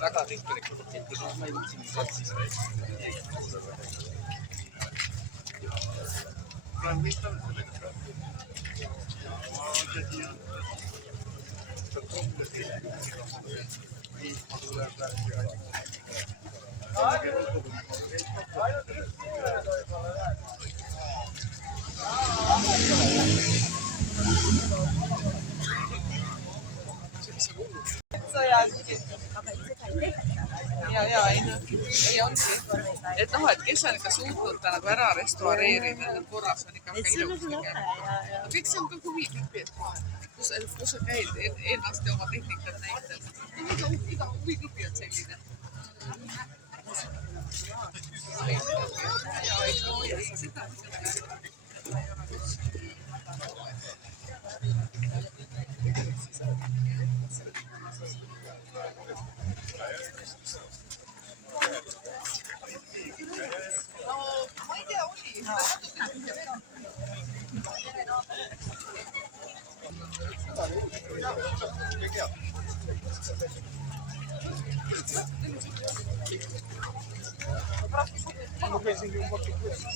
Väga tegelikult pilti, ma ei viitsi nii satsis. Ei ongi. Et noh, et kes on ikka suutnud ta nagu ära restaureerida, et korras on ikka väga ilusti. Kõik see on ka huvigrupi, kus sa käid ennast ja oma tehnikat näitel. Iga huvigrupi on selline. Ma ei tea, oli. Ma pensingi un po' più questo.